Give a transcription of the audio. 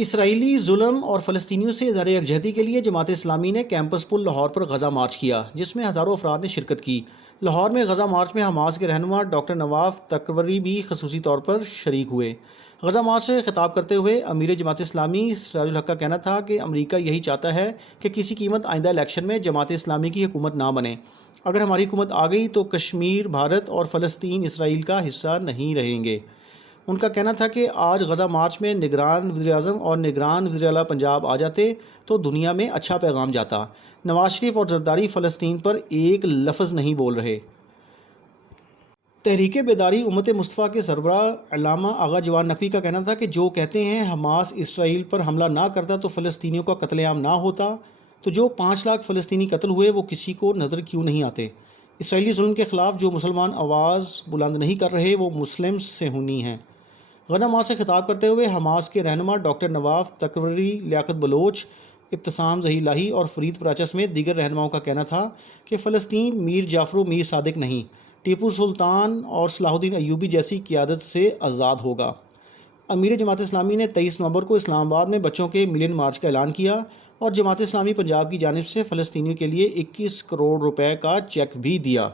اسرائیلی ظلم اور فلسطینیوں سے اظہار یکجہتی کے لیے جماعت اسلامی نے کیمپس پل لاہور پر غزہ مارچ کیا، جس میں ہزاروں افراد نے شرکت کی۔ لاہور میں غزہ مارچ میں حماس کے رہنما ڈاکٹر نواف تقوی بھی خصوصی طور پر شریک ہوئے۔ غزہ مارچ سے خطاب کرتے ہوئے امیر جماعت اسلامی سراج الحق کا کہنا تھا کہ امریکہ یہی چاہتا ہے کہ کسی قیمت آئندہ الیکشن میں جماعت اسلامی کی حکومت نہ بنے۔ اگر ہماری حکومت آ گئی تو کشمیر بھارت اور فلسطین اسرائیل کا حصہ نہیں رہیں گے۔ ان کا کہنا تھا کہ آج غزہ مارچ میں نگران وزیر اعظم اور نگران وزیر اعلیٰ پنجاب آ جاتے تو دنیا میں اچھا پیغام جاتا۔ نواز شریف اور زرداری فلسطین پر ایک لفظ نہیں بول رہے۔ تحریک بیداری امت مصطفیٰ کے سربراہ علامہ آغا جوان نقوی کا کہنا تھا کہ جو کہتے ہیں حماس اسرائیل پر حملہ نہ کرتا تو فلسطینیوں کا قتل عام نہ ہوتا، تو جو 5 لاکھ فلسطینی قتل ہوئے وہ کسی کو نظر کیوں نہیں آتے؟ اسرائیلی ظلم کے خلاف جو مسلمان آواز بلند نہیں کر رہے وہ مسلم صہیونی ہیں۔ غزہ مارچ سے خطاب کرتے ہوئے حماس کے رہنما ڈاکٹر نواف تقوی، لیاقت بلوچ، ابتسام ظہیر الہی اور فرید پراچا سمیت دیگر رہنماؤں کا کہنا تھا کہ فلسطین میر جعفر و میر صادق نہیں، ٹیپو سلطان اور صلاح الدین ایوبی جیسی قیادت سے آزاد ہوگا۔ امیر جماعت اسلامی نے 23 نومبر کو اسلام آباد میں بچوں کے ملین مارچ کا اعلان کیا اور جماعت اسلامی پنجاب کی جانب سے فلسطینیوں کے لیے 21 کروڑ روپے کا چیک بھی دیا۔